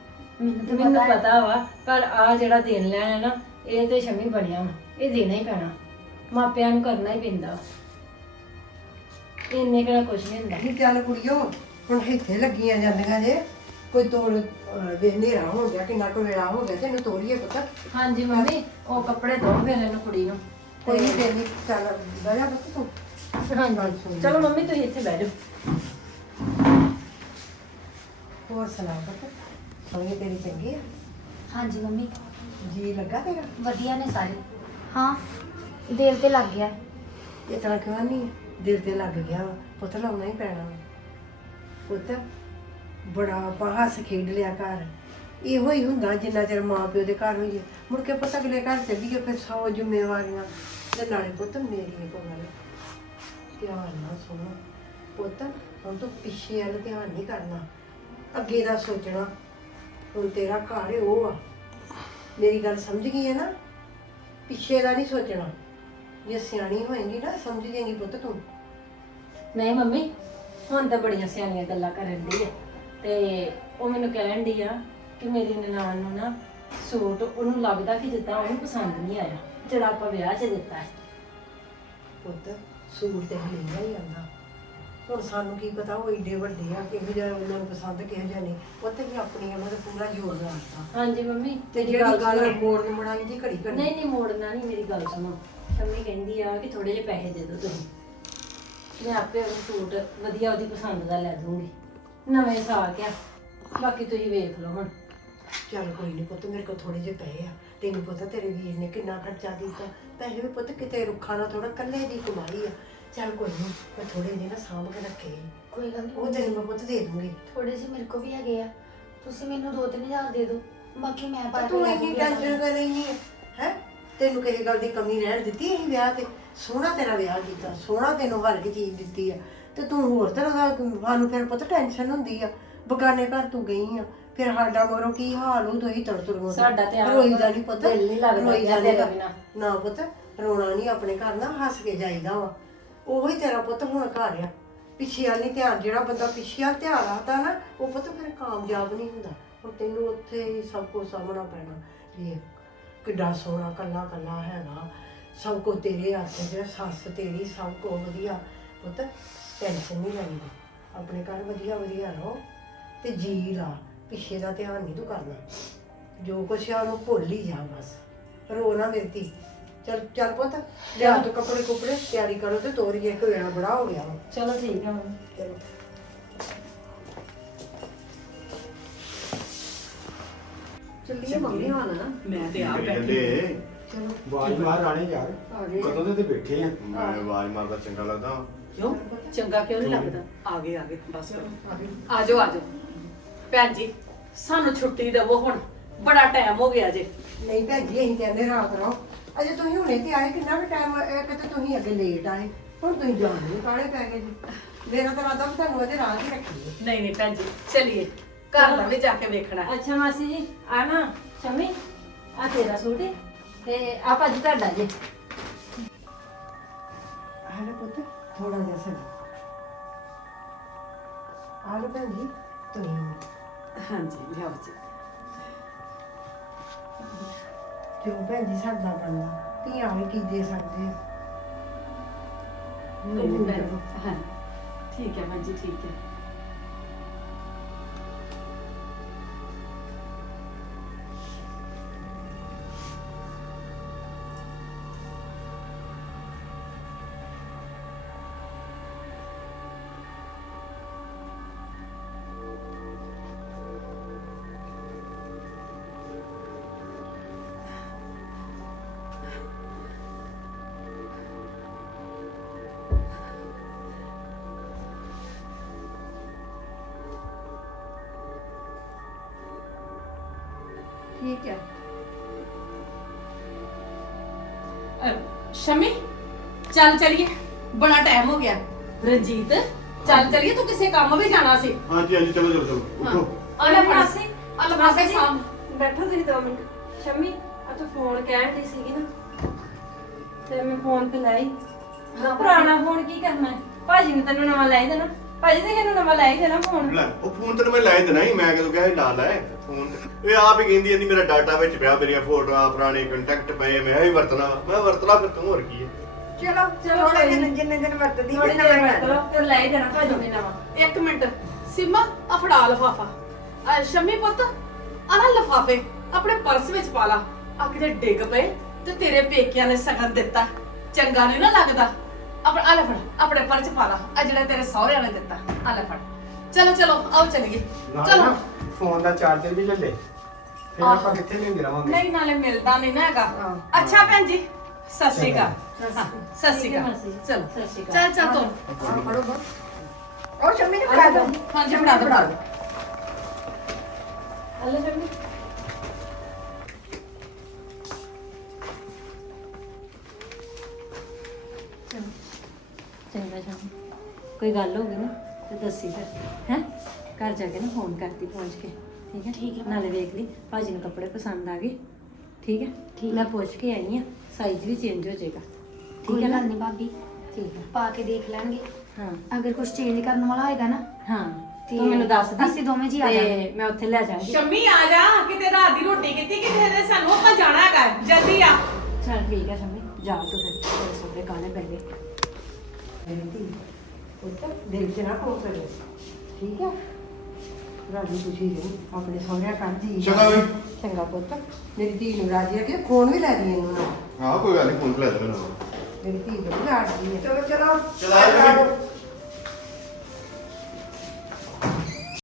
ਮੈਨੂੰ ਤੇ ਮੈਨੂੰ। ਪਤਾ ਵਾ ਪਰ ਆ ਜਿਹੜਾ ਦੇਣ ਲੈਣਾ ਨਾ ਇਹ ਤੇ ਸ਼ਮੀ ਬਣਿਆ ਵਾ। ਇਹ ਦੇਣਾ ਹੀ ਪੈਣਾ। ਮਾਪਿਆਂ ਨੂੰ ਕਰਨਾ ਹੀ ਪੈਂਦਾ। ਇੰਨੇ ਕਿਹੜਾ ਕੁਛ ਨਹੀਂ ਹੁੰਦਾ। ਨਹੀਂ ਚੱਲ ਕੁੜੀਓ ਹੁਣ ਇੱਥੇ ਲੱਗੀਆਂ ਜਾਂਦੀਆਂ ਜੇ। ਕੋਈ ਤੋੜ ਵੇ ਹਨੇਰਾ ਹੋ ਗਿਆ ਕਿੰਨਾ ਕੁ ਵੇਲਾ ਹੋ ਗਿਆ ਤੈਨੂੰ ਤੋੜੀਏ ਪਤਾ। ਹਾਂਜੀ ਮੰਮੀ ਉਹ ਕੱਪੜੇ ਦੋ ਫਿਰ ਇਹਨੂੰ ਕੁੜੀ ਨੂੰ। ਕੋਈ ਨਹੀਂ ਚੱਲ ਜਾ ਪੁੱਤ ਤੂੰ। ਹਾਂਜੀ। ਚਲੋ ਮੰਮੀ ਤੁਸੀਂ ਇੱਥੇ ਬਹਿ ਜਾਓ। ਹੋਰ ਸੁਣਾ ਪੁੱਤ ਸੋਹਣੀ ਤੇਰੀ ਚੰਗੀ ਆ? ਹਾਂਜੀ ਮੰਮੀ। ਜੀ ਲੱਗਾ ਤੇਰਾ? ਵਧੀਆ ਨੇ ਸਾਰੇ। ਹਾਂ ਦਿਲ ਤੇ ਲੱਗ ਗਿਆ। ਇਹ ਤਰ੍ਹਾਂ ਕਿਉਂ ਨਹੀਂ ਦਿਲ ਤੇ ਲੱਗ ਗਿਆ ਵਾ। ਪੁੱਤ ਲਾਉਣਾ ਹੀ ਪੈਣਾ ਵਾ। ਪੁੱਤ, ਬੜਾ ਆਪਾਂ ਹੱਸ ਖੇਡ ਲਿਆ ਘਰ। ਇਹੋ ਹੀ ਹੁੰਦਾ ਜਿੰਨਾ ਚਿਰ ਮਾਂ ਪਿਓ ਦੇ ਘਰ ਹੋਈਏ। ਮੁੜ ਕੇ ਪੁੱਤ ਅਗਲੇ ਘਰ ਚੱਲੀਏ, ਫਿਰ ਸੌ ਜ਼ਿੰਮੇਵਾਰੀਆਂ। ਤੇ ਨਾਲੇ ਪੁੱਤ ਮੇਰੀ ਇੱਕ ਗੱਲ ਧਿਆਨ ਨਾਲ ਸੁਣੋ। ਪੁੱਤ, ਹੁਣ ਤੂੰ ਪਿੱਛੇ ਵੱਲ ਧਿਆਨ ਨਹੀਂ ਕਰਨਾ। ਅੱਗੇ ਦਾ ਸੋਚਣਾ। ਹੁਣ ਤੇਰਾ ਘਰ ਉਹ ਆ। ਮੇਰੀ ਗੱਲ ਸਮਝ ਗਈ ਹੈ ਨਾ? ਪਿੱਛੇ ਦਾ ਨਹੀਂ ਸੋਚਣਾ। ਜੇ ਸਿਆਣੀ ਹੋਏਗੀ ਨਾ ਸਮਝ ਜਾਏਗੀ ਪੁੱਤ ਤੂੰ। ਨਹੀਂ ਮੰਮੀ ਹੁਣ ਤਾਂ ਬੜੀਆਂ ਸਿਆਣੀਆਂ ਗੱਲਾਂ ਕਰਨ ਦੀ ਹੈ ਤੇ ਉਹ ਮੈਨੂੰ ਕਹਿਣ ਦੀ ਆ ਕਿ ਮੇਰੀ ਨਨਾਣ ਨੂੰ ਨਾ ਸੂਟ ਉਹਨੂੰ ਲੱਗਦਾ ਕਿ ਜਿੱਦਾਂ ਉਹਨੂੰ ਪਸੰਦ ਨਹੀਂ ਆਇਆ ਜਿਹੜਾ ਆਪਾਂ ਵਿਆਹ 'ਚ ਦਿੱਤਾ ਹੈ। ਪੁੱਤ ਸੂਟ ਤੇ ਲੈਣਾ ਹੀ ਆਂਦਾ ਹੁਣ ਸਾਨੂੰ ਕੀ ਪਤਾ ਉਹ ਏਡੇ ਵੱਡੇ ਆ ਕਿਹੋ ਜਿਹਾ ਉਹਨਾਂ ਨੂੰ ਪਸੰਦ ਕਿਹੋ ਜਿਹਾ ਨਹੀਂ। ਪੁੱਤ ਵੀ ਆਪਣੀ ਉਹਨਾਂ ਦਾ ਪੂਰਾ ਜ਼ੋਰ ਲਾਉਂਦਾ ਹਾਂਜੀ ਮੰਮੀ ਤੇ ਮੇਰੀ ਜਿਹੜੀ ਗੱਲ ਸੁਣੋ। ਮੋੜ ਨੂੰ ਮੜਾਈ ਦੀ ਘੜੀ ਘੜੀ। ਨਹੀਂ ਨਹੀਂ ਮੋੜਨਾ ਨਹੀਂ ਮੇਰੀ ਗੱਲ ਸੁਣੋ। ਸ਼ੰਮੀ ਕਹਿੰਦੀ ਆ ਕਿ ਥੋੜੇ ਜਿਹੇ ਪੈਸੇ ਦੇ ਦਿਓ ਤੁਸੀਂ। ਮੈਂ ਆਪੇ ਉਹਨੂੰ ਸੂਟ ਵਧੀਆ ਉਹਦੀ ਪਸੰਦ ਦਾ ਲੈ ਦੂੰਗੀ। ਨਵੇਂ ਸਾਲ ਆ। ਬਾਕੀ ਤੁਸੀਂ ਵੇਖ ਲਓ ਹੁਣ। ਚੱਲ ਕੋਈ ਨਹੀਂ ਪੁੱਤ ਮੇਰੇ ਕੋਲ ਥੋੜੇ ਜਿਹੇ ਪਏ ਆ। ਤੈਨੂੰ ਪਤਾ ਤੇਰੇ ਵੀਰ ਨੇ ਕਿੰਨਾ ਖਰਚਾ ਕੀਤਾ। ਪੈਸੇ ਵੀ ਪੁੱਤ ਕਿਤੇ ਰੁੱਖਾਂ ਨਾਲ ਥੋੜਾ ਕੱਲੇ ਦੀ ਕਮਾਈ ਆ। ਚੱਲ ਕੋਈ ਨਹੀਂ ਮੈਂ ਥੋੜੇ ਦਿਨ ਨਾ ਸਾਂਭ ਕੇ ਰੱਖੇ ਕੋਈ ਗੱਲ ਉਹ ਨਹੀਂ ਤੈਨੂੰ ਮੈਂ ਪੁੱਤ ਦੇ ਦੂੰਗੀ। ਥੋੜੇ ਜਿਹੇ ਮੇਰੇ ਕੋ ਵੀ ਹੈਗੇ ਆ। ਤੁਸੀਂ ਮੈਨੂੰ 2-3000 ਦੇ ਦਿਓ। ਬਾਕੀ ਮੈਂ ਪਾ ਤੂੰ ਲੈ ਇੰਨੀ ਕੇ ਟੈਨਸ਼ਨ ਕਰ ਰਹੀ ਹੈ ਹੈ? ਤੈਨੂੰ ਕਿਸੇ ਗੱਲ ਦੀ ਕਮੀ ਰਹਿਣ ਦਿੱਤੀ ਅਸੀਂ ਵਿਆਹ ਤੇ? ਸੋਹਣਾ ਤੇਰਾ ਵਿਆਹ ਕੀਤਾ ਸੋਹਣਾ ਤੈਨੂੰ ਹਰ ਇੱਕ ਚੀਜ਼ ਦਿੱਤੀ ਆ। ਤੇ ਤੂੰ ਹੋਰ ਤਰ੍ਹਾਂ ਦਾ ਸਾਨੂੰ ਫਿਰ ਪੁੱਤ ਟੈਨਸ਼ਨ ਹੁੰਦੀ ਆ। ਬਗਾਨੇ ਘਰ ਤੂੰ ਗਈ ਆ ਫਿਰ ਸਾਡਾ ਮਗਰੋਂ ਕੀ ਹਾਲ ਹੋ ਦੋਈ ਤੜ ਤੜ ਸਾਡਾ ਤੇ ਆਪ ਰੋਈ ਦਾ ਨਹੀਂ ਪੁੱਤ ਦਿਲ ਨੀ ਲੱਗਦਾ ਰੋਈ ਦਾ ਤੇਰੇ ਨੀ। ਬਿਨਾਂ। ਨਾ ਪੁੱਤ ਰੋਣਾ ਨਹੀਂ ਆਪਣੇ ਘਰ ਨਾ ਹੱਸ ਕੇ ਜਾਈਦਾ ਵਾ। ਉਹੀ ਤੇਰਾ ਪੁੱਤ ਹੁਣ ਘਰ ਆ। ਪਿੱਛੇ ਵਾਲ ਨਹੀਂ ਧਿਆਨ, ਜਿਹੜਾ ਬੰਦਾ ਪਿੱਛੇ ਵਾਲ ਧਿਆਨ ਰੱਖਦਾ ਨਾ, ਉਹ ਪੁੱਤ ਫਿਰ ਕਾਮਯਾਬ ਨਹੀਂ ਹੁੰਦਾ। ਹੁਣ ਤੈਨੂੰ ਉੱਥੇ ਹੀ ਸਭ ਕੁਝ ਸਾਹਮਣਾ ਪੈਣਾ। ਵੀ ਕਿੱਡਾ ਸੋਹਣਾ ਕੱਲਾ ਕੱਲਾ ਹੈਗਾ। ਸਭ ਕੁਝ ਤੇਰੇ ਹੱਥ 'ਚ ਸੱਸ ਤੇਰੀ ਸਭ ਕੁਝ ਵਧੀਆ। ਪੁੱਤ ਟੈਨਸ਼ਨ ਨਹੀਂ ਲੈਣੀ ਆਪਣੇ ਘਰ ਵਧੀਆ ਵਧੀਆ ਰਹੋ ਤੇ ਜੀ ਲਾ। ਪਿੱਛੇ ਦਾ ਧਿਆਨ ਨਹੀਂ ਤੂੰ ਕਰਨਾ। ਜੋ ਕੁਛ ਆ ਉਹਨੂੰ ਭੁੱਲ ਹੀ ਜਾ ਬਸ। ਰੋ ਨਾ ਮੇਰੀ ਧੀ ਚਲ ਚੱਲ ਪੁੱਤ ਲਿਆ ਤੂੰ ਕੱਪੜੇ ਕੁਪੜੇ ਤਿਆਰੀ ਕਰੋ ਤੇ ਤੋਰੀਏ ਇੱਕ ਵੇਲਾ ਬੜਾ ਹੋ ਗਿਆ ਵਾ। ਚਲੋ ਠੀਕ ਆ ਮੰਮੀ। ਚਲੋ। ਚੱਲੀਏ ਮੰਮੀ ਹੁਣ। ਮੈਂ ਤੇ ਆਪ ਬੈਠੀ ਕਹਿੰਦੇ ਚਲੋ। ਆਵਾਜ਼ ਮਾਰ ਰਾਣੇ ਯਾਰ। ਆ ਗਏ। ਕਦੋਂ ਦੇ ਤੇ ਬੈਠੇ ਆ? ਮੈਂ ਆਵਾਜ਼ ਮਾਰਦਾ ਚੰਗਾ ਲੱਗਦਾ ਕਿਉਂ? ਚੰਗਾ ਕਿਉਂ ਨਹੀਂ ਲੱਗਦਾ? ਆ ਗਏ ਆ ਗਏ ਬਸ ਕਰੋ। ਆ ਗਏ। ਆ ਜਾਓ ਆ ਜਾਓ। ਭੈਣ ਜੀ ਸਾਨੂੰ ਛੁੱਟੀ ਦੇਵੋ ਹੁਣ। ਬੜਾ ਟਾਈਮ ਹੋ ਗਿਆ ਜੇ। ਨਹੀਂ ਭੈਣ ਜੀ ਅਸੀਂ ਕਹਿੰਦੇ ਰਾਤ ਰਹੋ। ਅਜੇ ਤੁਸੀਂ ਹੁਣੇ ਤੇ ਆਏ ਕਿੰਨਾ ਵੀ ਟਾਈਮ ਇੱਕ ਤੇ ਤੁਸੀਂ ਅੱਗੇ ਲੇਟ ਆਏ? ਹੁਣ ਤੁਸੀਂ ਜਾਣ ਨਹੀਂ ਕਾਲੇ ਪੈ ਗਏ ਜੀ। ਮੇਰਾ ਤਾਂ ਰਾਦਾ ਤੁਹਾਨੂੰ ਅਜੇ ਰਾਤ ਹੀ ਰੱਖੀ ਨਹੀਂ ਨਹੀਂ ਭੈਣ ਜੀ ਚਲਿਏ। ਘਰ ਦਾ ਵੀ ਜਾ ਕੇ ਵੇਖਣਾ ਹੈ। ਅੱਛਾ ਮਾਸੀ ਜੀ ਆ ਨਾ ਸ਼ਮੀ ਆ ਤੇਰਾ ਸੂਟ ਏ ਤੇ ਆ ਭਾਜੀ ਤੁਹਾਡਾ ਜੀ। ਹਾਲੇ ਪੁੱਤ ਥੋੜਾ ਜਿਹਾ ਸਰ ਆਲੋ ਭੈਣ ਜੀ ਤੁਸੀਂ ਹਾਂਜੀ ਲਿਆਓ ਜੀ। ਜੋ ਭੈਣ ਜੀ ਸਾਡਾ ਬਣਦਾ ਧੀਆਂ ਵੀ ਕੀ ਦੇ ਸਕਦੇ ਆ। ਨਹੀਂ ਨਹੀਂ। ਭੈਣ ਜੀ, ਹਾਂ। ਠੀਕ ਹੈ ਭੈਣ ਜੀ ਠੀਕ ਹੈ। ਸ਼ਮੀ ਚੱਲ ਚਲੀਏ। ਬੜਾ ਟਾਈਮ ਹੋ ਗਿਆ। ਰਣਜੀਤ ਚੱਲ ਚਲੀਏ। ਤੂੰ ਕਿਸੇ ਕੰਮ ਵੀ ਜਾਣਾ ਸੀ? ਹਾਂਜੀ ਹਾਂਜੀ ਚਲੋ ਚਲੋ ਚਲੋ। ਉੱਠੋ। ਆ ਲੈ ਫੜ। ਮਾਸੀ ਆ ਲੈ ਮਾਸੀ ਜੀ, ਸਾਹਮ ਬੈਠੋ ਤੁਸੀਂ ਦੋ ਮਿੰਟ। ਸ਼ਮੀ ਆ ਤੂੰ ਫੋਨ ਕਹਿਣ ਦੀ ਸੀਗੀ ਨਾ। ਤੇ ਮੈਂ ਫੋਨ ਤੇ ਲਾਈ। ਨਾ ਪੁਰਾਣਾ ਫੋਨ ਕੀ ਕਰਨਾ ਹੈ? ਭਾਜੀ ਨੇ ਤੈਨੂੰ ਨਵਾਂ ਲੈ ਹੀ ਦੇਣਾ। ਭਾਜੀ ਨੇ ਕਿਹਨੂੰ ਨਵਾਂ ਲੈ ਹੀ ਦੇਣਾ ਫੋਨ? ਲੈ ਉਹ ਫੋਨ ਤੈਨੂੰ ਮੈਂ ਲਾਇਆ ਦੇਣਾ ਹੀ ਮੈਂ ਕਦੋਂ ਕਿਹਾ ਸੀ ਲਾ ਲੈ। ਫੋਨ ਇਹ ਆਪ ਹੀ ਕਹਿੰਦੀ ਜਾਂਦੀ ਮੇਰਾ ਡਾਟਾ ਵਿੱਚ ਪਿਆ ਮੇਰੀਆਂ ਫੋਟੋਆਂ ਪੁਰਾਣੇ ਕੰਟੈਕਟ ਪਏ ਮੈਂ ਵੀ ਵਰਤਣਾ ਵਾ। ਮੈਂ ਵਰਤਣਾ ਫਿਰ ਤੂੰ ਹੋਰ ਕੀ ਹੈ ਚਲੋ ਚਲੋ ਥੋੜੇ ਕੋਈ ਦਿਨ ਜਿੰਨੇ ਦਿਨ ਵਰਤਦੀ ਥੋੜੀ ਦੇਰ ਮੈਂ ਫਿਰ ਲੈ ਹੀ ਦੇਣਾ ਭਾਜੀ ਨੇ ਨਵਾਂ ਇੱਕ ਮਿੰਟ। ਸਿਮਾ ਆ ਫੜਾ ਲਫਾਫਾ। ਆ ਸ਼ਮੀ ਪੁੱਤ ਆ ਨਾ ਲਫਾਫੇ ਆਪਣੇ ਪਰਸ ਵਿੱਚ ਪਾ ਲਾ। ਆ ਕਿਤੇ ਡਿੱਗ ਪਏ ਤੇ ਤੇਰੇ ਪੇਕਿਆਂ ਨੇ ਸਗਨ ਦਿੱਤਾ। ਚੰਗਾ ਨਹੀਂ ਨਾ ਲੱਗਦਾ। ਆਪਣੇ ਆ ਲੈ ਫੜ ਆਪਣੇ ਪਰਸ 'ਚ ਪਾ ਲਾ। ਆ ਜਿਹੜਾ ਤੇਰੇ ਸਹੁਰਿਆਂ ਨੇ ਦਿੱਤਾ ਆ ਲੈ ਫੜ। ਚਲੋ ਚਲੋ ਆਓ ਚਲੀਏ। ਚਲੋ। ਨਾ। ਫੋਨ ਦਾ ਚਾਰਜਰ ਵੀ ਲੈ ਲੈ ਫਿਰ ਆਹ। ਆਪਾਂ ਕਿੱਥੇ ਲੈਂਦੇ ਰਵਾਂਗੇ? ਨਹੀਂ ਨਾਲੇ ਮਿਲਦਾ ਨਹੀਂ ਨਾ ਹੈਗਾ। ਹਾਂ। ਅੱਛਾ ਭੈਣ ਜੀ ਸਤਿ ਸ਼੍ਰੀ ਅਕਾਲ। ਹਾਂ, ਸਤਿ ਸ਼੍ਰੀ ਅਕਾਲ। ਚਲੋ। ਸਤਿ ਸ਼੍ਰੀ ਅਕਾਲ। ਚੱਲ ਚੱਲ ਤੋਰ ਹਾਂ ਫੜੋ ਫੜੋ। ਉਹ ਸ਼ਮੀ ਨੇ ਫੜਾ ਦੋ ਹਾਂਜੀ ਫੜਾ ਦੋ ਫੜਾ ਦੋ। ਹਲੋ ਸ਼ਮੀ। ਚੰਗਾ ਸ਼ਮੀ। ਕੋਈ ਗੱਲ ਹੋ ਗਈ ਨਾ? ਤੇ ਦੱਸੀ ਫਿਰ ਹੈ? ਘਰ ਜਾ ਕੇ ਨਾ ਫੋਨ ਕਰਤੀ ਪਹੁੰਚ ਕੇ ਠੀਕ ਹੈ? ਠੀਕ ਹੈ। ਨਾਲੇ ਵੇਖ ਲਈ ਭਾਜੀ ਨੂੰ ਕੱਪੜੇ ਪਸੰਦ ਆ ਗਏ ਠੀਕ ਹੈ? ਮੈਂ ਪੁੱਛ ਕੇ ਆਈ ਆ ਸਾਈਜ਼ ਵੀ ਚੇਂਜ ਹੋ ਜਾਏਗਾ ਠੀਕ ਹੈ ਨਾ? ਨਹੀਂ ਭਾਬੀ ਠੀਕ ਹੈ। ਪਾ ਕੇ ਦੇਖ ਲੈਣਗੇ। ਹਾਂ। ਅਗਰ ਕੁਝ ਚੇਂਜ ਕਰਨ ਵਾਲਾ ਹੋਏਗਾ ਨਾ ਹਾਂ। ਤੇ ਮੈਨੂੰ ਦੱਸ ਦੀ ਅਸੀਂ ਦੋਵੇਂ ਜੀ ਆ ਤੇ ਜਾਵਾਂਗੇ। ਮੈਂ ਉੱਥੇ ਲੈ ਜਾਵਾਂਗੀ। ਸ਼ੰਮੀ ਆ ਜਾ ਕਿਤੇ ਰਾਤ ਦੀ ਰੋਟੀ ਕੀਤੀ ਕਿਤੇ ਦੇ ਸਾਨੂੰ ਆਪਾਂ ਜਾਣਾ ਹੈਗਾ ਜਲਦੀ ਆ। ਚਲ ਠੀਕ ਹੈ ਸ਼ਮੀ ਜਾ ਤੂੰ ਫਿਰ ਤੇਰੇ ਸੋਹਰੇ ਕਾਹਨੇ ਬੈਠੇ ਮੇਰੀ ਧੀ ਪੁੱਤ ਦਿਲ 'ਚ ਨਾ ਕੋ ਕਰੋ ਠੀਕ ਹੈ ਰਾਜੀ ਖੁਸ਼ੀ ਰਹੋ। ਆਪਣੇ ਸਹੁਰਿਆਂ ਘਰ ਜੀ ਚੰਗਾ ਬਈ। ਚੰਗਾ ਪੁੱਤ। ਮੇਰੀ ਧੀ ਨੂੰ ਰਾਜੀ ਰੱਖੇ ਫੋਨ ਵੀ ਲੈ ਦੀ ਇਹਨੂੰ ਹਾਂ ਕੋਈ ਗੱਲ ਨਹੀਂ ਫੋਨ ਲੈ ਦੇਣਾ ਮੇਰੀ ਧੀ ਲਾਡਦੀ ਹੈ ਚਲੋ ਚਲੋ। ਚਲਾ।